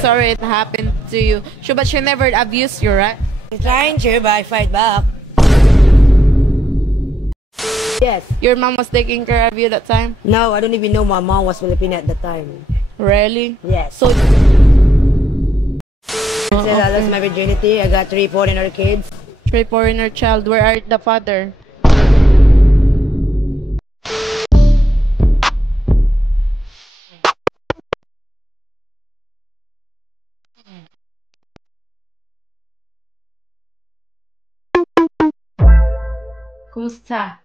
sorry it happened to you. But she never abused you, right? She's trying to, but I fight back. Yes. Your mom was taking care of you that time? No, I don't even know my mom was Filipina at the time. Really? Yes. So, I lost my virginity. I got 3 foreigner kids. 3 foreigner child. Where are the father? Kusta.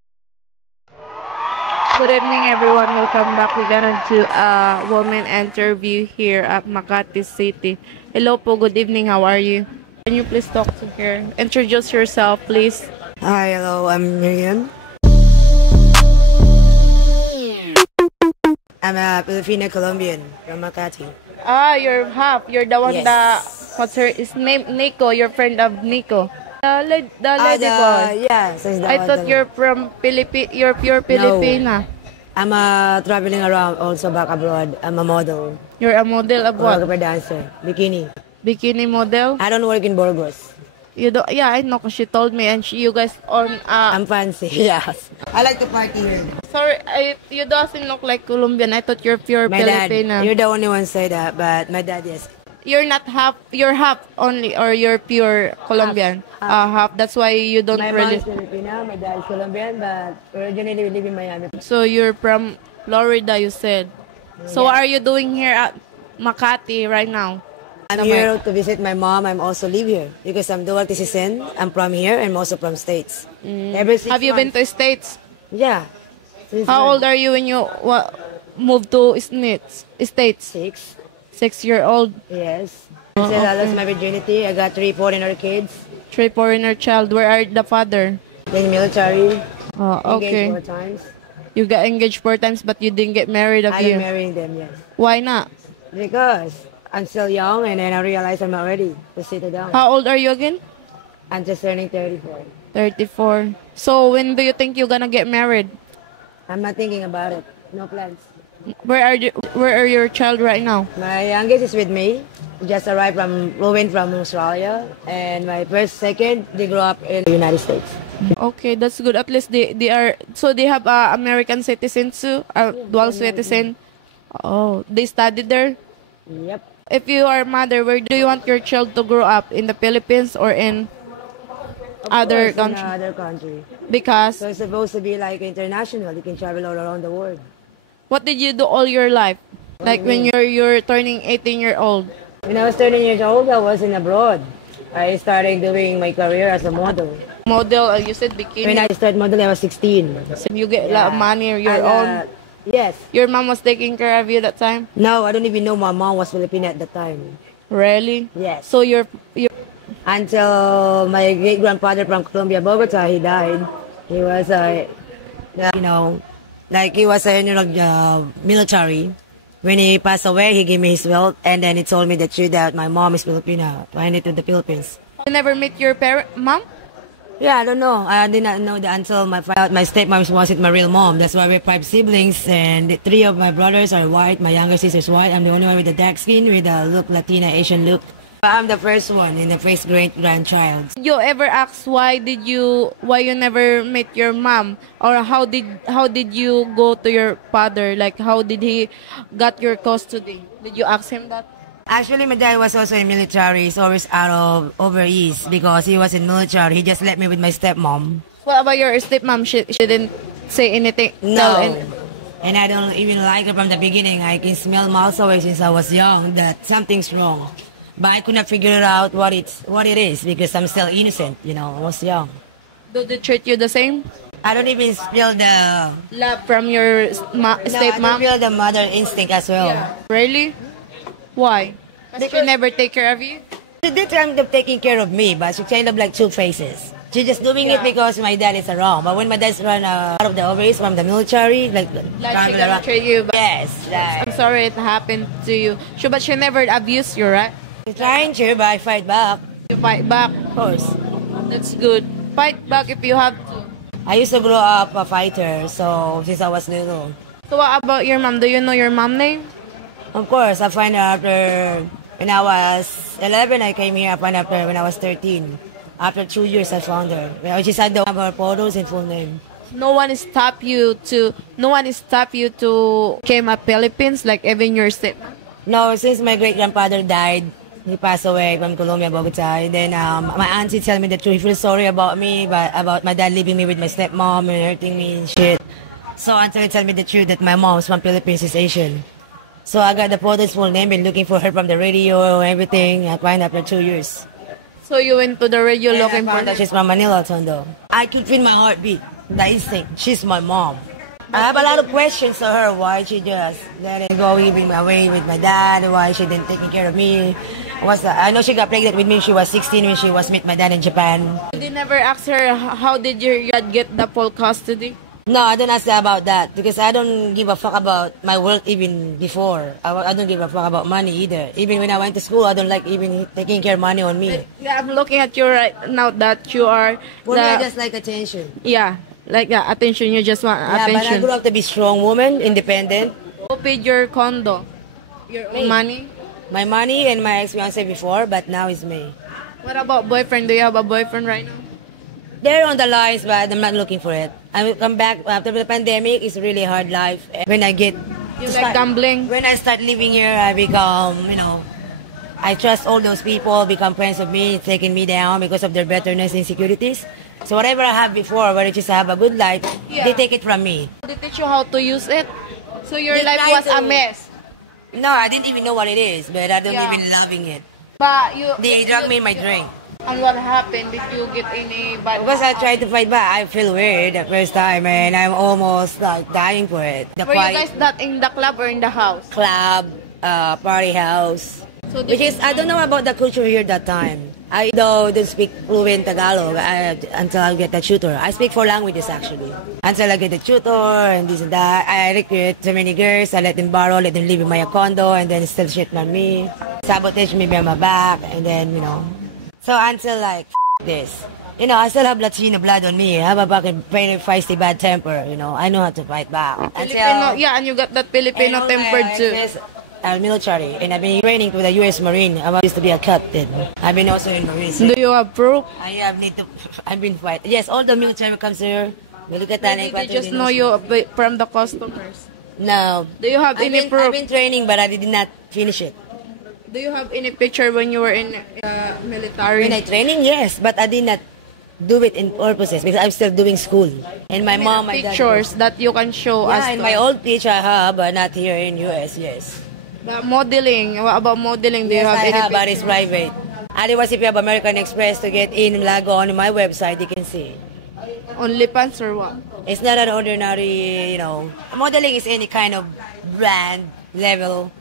Good evening, everyone. Welcome back. We're gonna do a woman interview here at Makati City. Hello po. Good evening. How are you? Can you please talk to her? Introduce yourself, please. Hi, hello. I'm Miriam. I'm a Filipina Colombian from Makati. Ah, you're half. You're the one Yes. that. What's her? His name? Nico. Your friend of Nico. The ladyboy. Yeah, so I thought you're from You're pure Filipina. I'm traveling around also back abroad. I'm a model. You're a model of what? Choreographer dancer. Bikini. Bikini model. I don't work in Burgos. You don't? Yeah, I know. 'Cause she told me, and you guys on. I'm fancy. Yes. I like to party here. Sorry, you doesn't look like Colombian. I thought you're pure My dad. Filipina. You're the only one say that, but my dad, yes. You're not half. You're half only, or you're pure Colombian. Half. That's why you don't My really. mom's Filipina, my dad is Colombian, but originally we live in Miami. So you're from Florida, you said. So what are you doing here at Makati right now? I'm here to visit my mom. I'm also live here because I'm dual citizen. I'm from here and I'm also from States. Every 6 Have you been months. to States? Yeah. How old are you when you moved to States? 6. 6-year-old. Yes. I lost my virginity. I got 3 foreigner kids. 3 foreigner child. Where are the father? Then military. Oh, okay. Engaged 4 times. You got engaged 4 times, but you didn't get married of I'm you. marrying them, yes. Why not? Because I'm still young and then I realize I'm not ready to settle down. How old are you again? I'm just turning 34. 34. So when do you think you're gonna get married? I'm not thinking about it. No plans. Where are your child right now? My youngest is with me. Just arrived from Australia, and my second, they grew up in the United States. Okay, that's good. At least they are. So they have American citizens too, dual citizen. Oh, they studied there. Yep. If you are a mother, where do you want your child to grow up? In the Philippines or in other country? In other country. Because So it's supposed to be like international. You can travel all around the world. what did you do all your life? Like when you're turning 18-year-old. When I was 13 years old, I was in abroad. I started doing my career as a model. Model, you said When bikini. I started modeling, I was 16. So you get a lot of money or your own. Yes. Your mom was taking care of you that time? No, I don't even know my mom was Filipina at the time. Really? Yes. So you're Until my great-grandfather from Colombia, Bogota, he died. He was he was military. When he passed away, he gave me his wealth, and then he told me that my mom is Filipina, trying to the Philippines. You never met your mom? Yeah, I don't know. I did not know that until my stepmom wasn't my real mom. That's why we're 5 siblings, and 3 of my brothers are white. My younger sister's white. I'm the only one with the dark skin, with a Latina Asian look. I'm the first one in the first great-grandchild. Did you ever ask why you never met your mom, or how did you go to your father? Like how did he got your custody? Did you ask him that? Actually, my dad was also in military. He's always over east because he was in military. He just left me with my stepmom. What about your stepmom? She didn't say anything. No. And I don't even like her from the beginning. I can smell miles away since I was young that something's wrong. But I could not figure out what it is because I'm still innocent, I was young. Do they treat you the same? I don't even feel the Love from your I stepmom? don't feel the mother instinct as well. Yeah. Really? Why? Because she never take care of you? She did kind of taking care of me, but she kind of like 2 faces. She's just doing it because my dad is around. But when my dad's run out of the overseas from the military, like she gonna treat you bad. Yes. I'm sorry it happened to you. But she never abused you, right? She's trying to, but I fight back. You fight back. Of course. That's good. Fight back if you have to. I used to grow up a fighter, so since I was little. So what about your mom? Do you know your mom name? Of course, I find her after When I was 11, I came here upon after when I was 13. After 2 years, I found her. I just had to have her photos and full name. No one stopped you to came up Philippines, like even your stepmom? No, since my great-grandfather died, he passed away from Colombia, Bogota. And then my auntie tell me the truth. He feels sorry about me, but about my dad leaving me with my stepmom and hurting me and shit. So until he tell me the truth that my mom's from Philippines, is Asian. So I got the photos full name, been looking for her from the radio, everything. I find after 2 years. So you went to the radio And looking I for found that her? she's from Manila, Tondo. I could feel my heartbeat. The instinct. She's my mom. I have a lot of questions to her. Why she just let it go even away with my dad? Why she didn't take care of me? I know she got pregnant with me. She was 16 when she was meet my dad in Japan. You did never ask her how did your dad get the full custody? No, I don't ask her about that because I don't give a fuck about my work even before. I don't give a fuck about money either. Even when I went to school, I don't like even taking care of money on me. Yeah, I'm looking at you right now that you are For me, I just like attention. yeah, like the attention. You just want Yeah, but I attention. grew up to be strong woman, independent. Who paid your condo? Your own Me. money? My money and my ex-fiance before, but now it's me. What about boyfriend? Do you have a boyfriend right now? They're on the lines, but I'm not looking for it. I will come back after the pandemic. It's a really hard life. When I get You like gambling? when I start living here, I become, I trust all those people, become friends of me, taking me down because of their betterness and insecurities. So whatever I have before, where I just have a good life, Yeah. they take it from me. They teach you how to use it. So your They life try was a to- mess. No, I didn't even know what it is, but I don't Yeah. even loving it. But you They drug me in my drink. And what happened? Did you get any bad? Because I tried to fight back, I feel weird the first time, and I'm almost like dying for it. The Were you fight, guys that in the club or in the house? club, party house. So Which is, I don't know about the culture here that time. I don't speak fluent Tagalog until I get the tutor. I speak 4 languages actually. Until I get the tutor and this and that. I recruit so many girls. I let them borrow, let them live in my condo, and then still shit on me. Sabotage me behind my back, and then, So until like, this. I still have Latino blood on me. I have a fucking very feisty bad temper, I know how to fight back. Filipino, yeah, and you got that Filipino temper too. Military, and I've been training to the U.S. Marine. I used to be a captain. I've been also in Marines. Do you have proof? I've been fighting. Yes, all the military comes here. We look at that. Maybe they just know you from the customers. No. Do you have any proof? I've been training, but I did not finish it. Do you have any picture when you were in military? When I training, yes, but I did not do it in purposes because I'm still doing school. And my mom, my dad. Pictures that you can show us. Yeah, in my old picture I have, but not here in U.S. Yes. The modeling. What about modeling? Do you Yes, have I any have, but it's picture? private. Otherwise, if you have American Express to get in, log on my website, you can see. Only pants or what? It's not an ordinary, Modeling is any kind of brand level.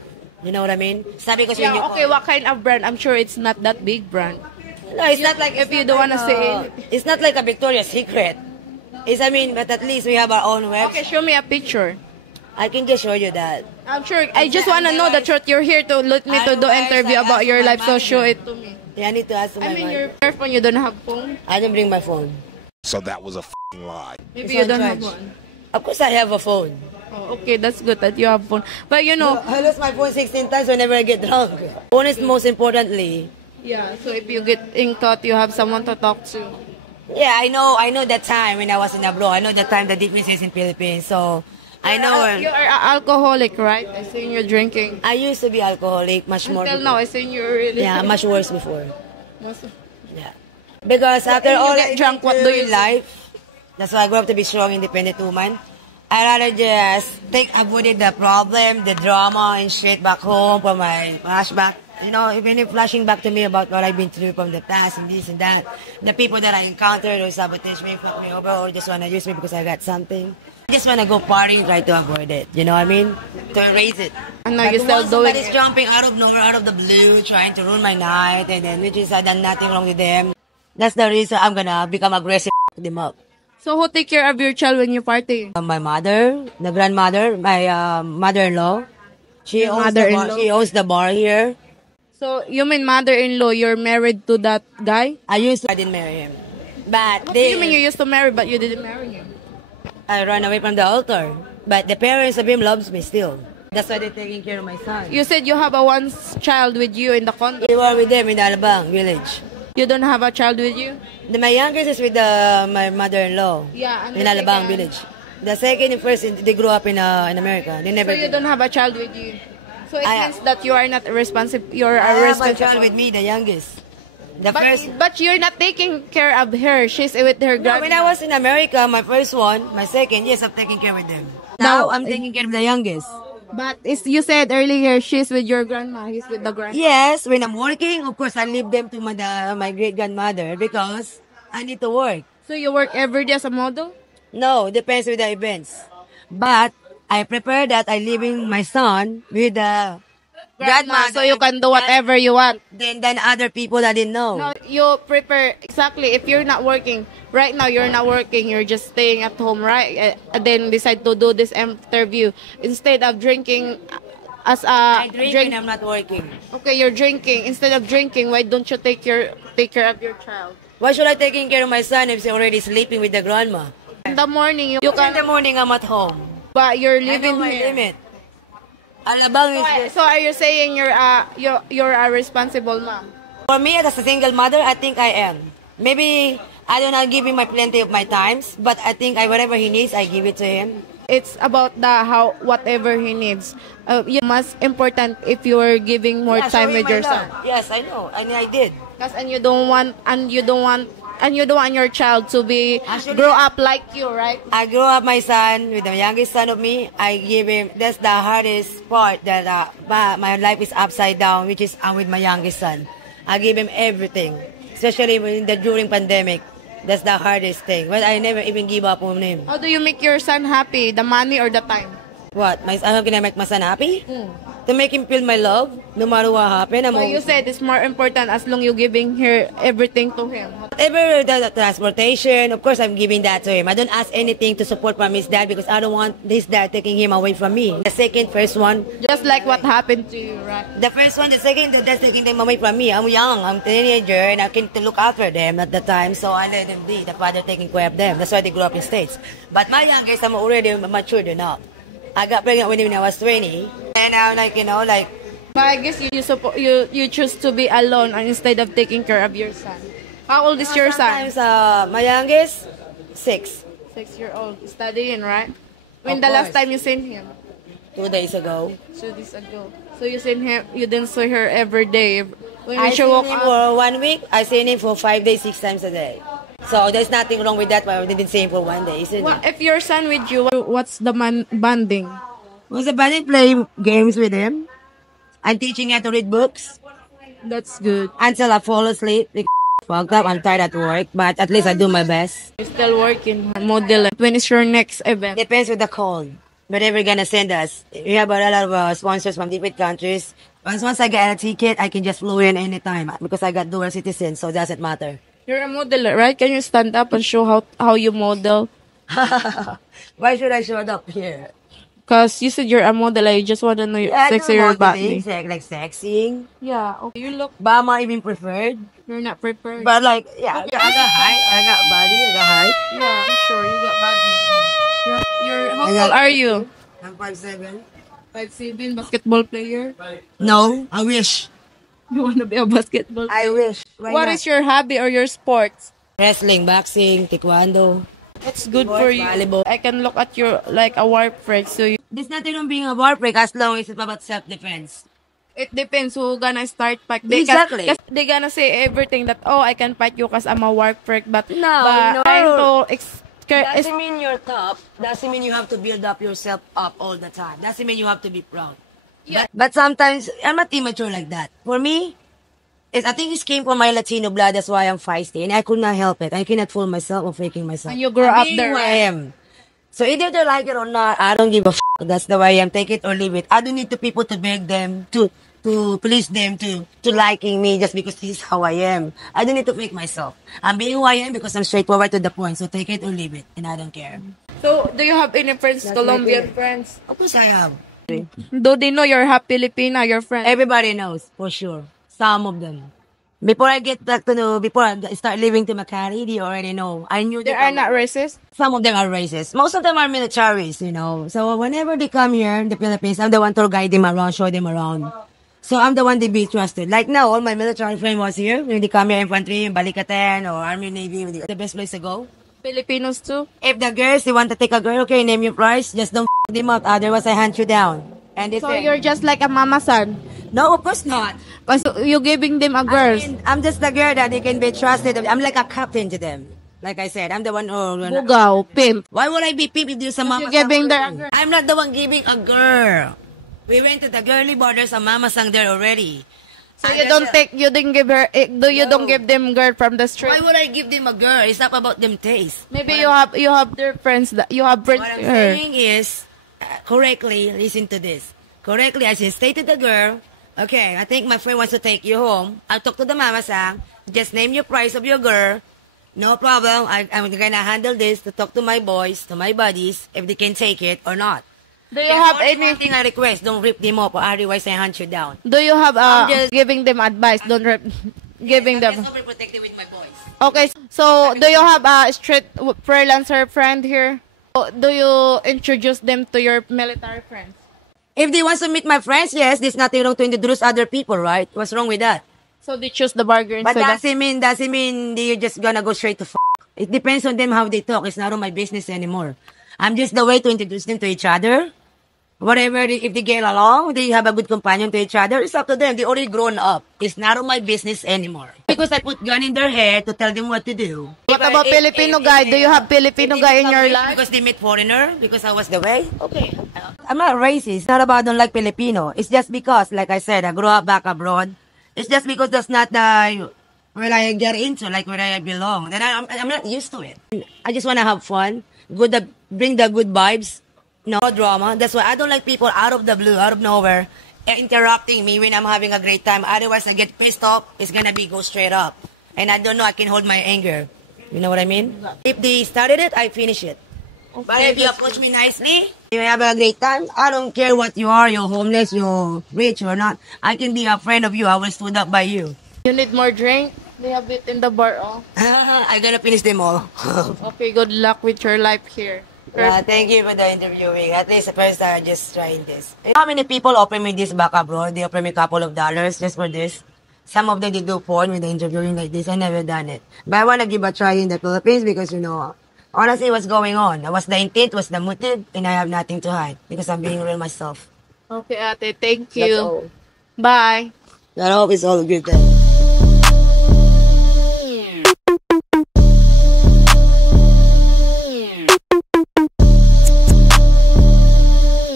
You know what I mean? It's not because when you Yeah, okay, what kind of brand? I'm sure it's not that big brand. No, it's not like if you don't wanna say it's not like a Victoria's Secret. But at least we have our own website. Okay, show me a picture. I can just show you that. I'm sure. I just want to know the truth. You're here to let me to do Otherwise, interview I about ask your my life, so show manager. it to me. Yeah, I need to ask my I mean, manager. your phone, you don't have phone. I don't bring my phone. So that was a f***ing lie. Maybe It's you on don't have charge. one. Of course, I have a phone. Oh, okay, that's good that you have phone. But I lose my phone 16 times whenever I get drunk. Phone is most importantly. yeah. So if you get in thought, you have someone to talk to. Yeah, I know that time when I was in abroad. I know the time the difference is in Philippines. So I know You are an alcoholic, right? I seen you drinking. I used to be alcoholic, much more. Until before. now, I seen you really. Yeah, much worse before. Most- Yeah. Because after when you all get I drunk, went what through do you in do? life, that's why I grew up to be strong, independent woman. I rather just avoided the problem, the drama and shit back home from my flashback. Even if flashing back to me about what I've been through from the past and this and that, the people that I encountered or sabotage me, fuck me over, or just wanna use me because I got something. I just wanna go party and try to avoid it. You know what I mean? To erase it. And now But you're still once doing somebody's it. jumping out of nowhere, out of the blue, trying to ruin my night, and then which is I done nothing wrong with them. That's the reason I'm gonna become aggressive, them up. So who take care of your child when you party? My mother, the grandmother, my mother-in-law. She Your owns the bar. mother-in-law? She owns the bar here. So you mean mother-in-law? You're married to that guy? I didn't marry him, but What do you mean you used to marry but you didn't marry him? I ran away from the altar. But the parents of him loves me still. That's why they're taking care of my son. You said you have a one child with you in the condo. We were with them in the Alabang village. You don't have a child with you? My youngest is with my mother-in-law. Yeah, and in the Alabang second? village. The second and first, they grew up in America. They never. So you don't have a child with you. So it I- means that you are not responsible. You're I have my responsible. child with me, the youngest. The first. But you're not taking care of her. She's with her No, grandma. when I was in America, my first one, my second, yes, I'm taking care of them. Now I'm taking care of the youngest. But you said earlier she's with your grandma. He's with the grandma. Yes, when I'm working, of course, I leave them to my great grandmother because I need to work. So you work every day as a model? No, depends with the events. But I prepare that I leaving my son with the grandmother. So you can do whatever you want. Then other people that didn't know. No, you prepare exactly. If you're not working right now, you're not working. You're just staying at home, right? And then decide to do this interview instead of drinking. As a I drink when I'm not working. Okay, you're drinking. Instead of drinking, why don't you take care of your child? Why should I taking care of my son if he's already sleeping with the grandma? In the morning, you In the can. morning, I'm at home. But you're I know living my here. limit. Alabang is So are you saying you're a responsible mom? for me as a single mother. I think I am. Maybe I don't know, give him my plenty of my times, but I think whatever he needs, I give it to him. It's about whatever he needs. Most important if you are giving more Yeah, time showing with my your love. son. Yes, I know, and I did. And you don't want your child to be Actually, grow up like you, right? I grew up my son with the youngest son of me. I give him. That's the hardest part that my life is upside down, which is I'm with my youngest son. I give him everything, especially during pandemic. That's the hardest thing. But I never even give up on him. How do you make your son happy? The money or the time? What? How can I make my son happy? To make him feel my love, no matter what happen. So you said it's more important as long you're giving her everything to him. Whatever the transportation, of course, I'm giving that to him. I don't ask anything to support from his dad because I don't want his dad taking him away from me. The first one. Just like what happened to you, right? The first one, the second, that's taking them away from me. I'm young, I'm a teenager, and I can to look after them at the time, so I let them be. The father taking care of them. That's why they grew up in States. But my youngest, I'm already matured enough. I got pregnant with him when I was 20, and I'm like. But I guess you choose to be alone instead of taking care of your son. How old is your son? Sometimes, my youngest, 6. 6-year-old studying, right? When Of the last course. time you seen him? 2 days ago. 2 days ago. So you seen him? You didn't see her every day. When I she seen woke him up. for 1 week. I seen him for 5 days, 6 times a day. So there's nothing wrong with that, but I didn't see him for 1 day, isn't Well, it? if your son with you, what's the bonding? Was the buddy playing games with him? I'm teaching him to read books That's good. until I fall asleep. Fucked up. I'm tired at work, but at least I do my best. You're still working, model. When is your next event? Depends with the call. Whatever you're gonna send us. We have a lot of sponsors from different countries. Once I get a ticket, I can just fly in anytime because I got dual citizen, so it doesn't matter. You're a model, right? Can you stand up and show how you model? Why should I show it up here? Because you said you're a model. I just want to know Yeah, sexy your body. like sexing. Yeah. Okay. You look. Bama even preferred. You're not prepared. But like, yeah, I got height, I got body, I got height. Yeah, I'm sure you got body. How I got- old are you? I'm 5'7". 5'7", basketball player. No, I wish. You want to be a basketball player? I wish. What is your hobby or your sports? Wrestling, boxing, taekwondo. That's good Sports, for you. volleyball. I can look at your like a warp freak. So There's nothing wrong being a war break as long as it's about self-defense. it depends who gonna start fight. Exactly. They gonna say everything that I can fight you because I'm a warp freak. But No. trying to Doesn't mean you're tough. Doesn't mean you have to build up yourself up all the time. Doesn't mean you have to be proud. Yeah. But sometimes, I'm not immature like that. For me, I think it came from my Latino blood. That's why I'm feisty. And I could not help it. I cannot fool myself or faking myself. And you grow I'm up being there, who I right? am. So either they like it or not, I don't give a f***. That's the way I am. Take it or leave it. I don't need to people to beg them, to please them, to liking me just because this is how I am. I don't need to fake myself. I'm being who I am because I'm straightforward to the point. So take it or leave it. And I don't care. So do you have any friends, That's Colombian my thing. friends? Of course I have. Do they know you're half Filipina, your friend? Everybody knows, for sure. Some of them. Before I get back to know, before I start living to Makati, they already know. I knew They they are not racist. Some of them are racist. Most of them are militaries, So whenever they come here in the Philippines, I'm the one to guide them around, show them around. So I'm the one to be trusted. Like now, all my military friends was here. When they come here, infantry, Balikatan, or Army, Navy, the best place to go. Filipinos too. If the girls, they want to take a girl, okay, name your price. Just don't them up. Otherwise, I hunt you down. And they So say, you're just like a mama son. no, of course not. Cause you giving them a girl. I'm just the girl that they can be trusted. I'm like a captain to them. Like I said, I'm the one who... Bugaw, pimp. Why would I be pimp if there's a mama You giving sang their- already? I'm not the one giving a girl. We went to the girly bar. There's a mama sang there already. So you don't take, you didn't give her, you don't give them girl from the Why street? would I give them a girl? It's not about them taste. Maybe you have their friends that you have friends What I'm with her. saying is, correctly, listen to this. Correctly, I should say to the girl, okay, I think my friend wants to take you home. I'll talk to the mama sang. Just name your price of your girl. No problem. I'm gonna handle this to talk to my boys, to my buddies, if they can take it or not. Do you have Only any? one thing I request, don't rip them up or otherwise I hunt you down. Do you have just- giving them advice? Don't giving I'm them. just overprotective with my boys. Okay, so do you have a street freelancer friend here? Do you introduce them to your military friends? If they want to meet my friends, yes, there's nothing wrong to introduce other people, right? What's wrong with that? So they choose the burger But instead of... doesn't mean they're just gonna go straight to f***. It depends on them how they talk. It's not on my business anymore. I'm just the way to introduce them to each other. Whatever, if they get along, they have a good companion to each other, it's up to them. They already grown up. It's not on my business anymore. Because I put gun in their head to tell them what to do. What about Filipino guy? Do you have Filipino guy in your life? Because they met foreigner? Because I was the way? Okay. I'm not racist. It's not about I don't like Filipino. It's just because, like I said, I grew up back abroad. It's just because that's not the where I get into, like where I belong. Then I'm not used to it. I just want to have fun. Bring the good vibes. No drama. That's why I don't like people out of the blue, out of nowhere, interrupting me when I'm having a great time. Otherwise, I get pissed off. It's gonna go straight up. And I don't know, I can hold my anger. You know what I mean? If they started it, I finish it. But if you approach me nicely, you have a great time, I don't care what you are, you're homeless, you're rich or not. I can be a friend of you. I will stood up by you. You need more drink? They have it in the bar. Oh. I'm gonna finish them all. Okay, good luck with your life here. Thank you for the interviewing. At least the first time I'm just trying this. How many people offer me this back abroad? They offer me a couple of dollars just for this. Some of them, they do porn with the interviewing like this. I never done it. But I want to give a try in the Philippines because, honestly, what's going on? What's the intent? What's the motive? And I have nothing to hide because I'm being real myself. Okay, ate. Thank That's you. all. Bye. I hope it's all good then.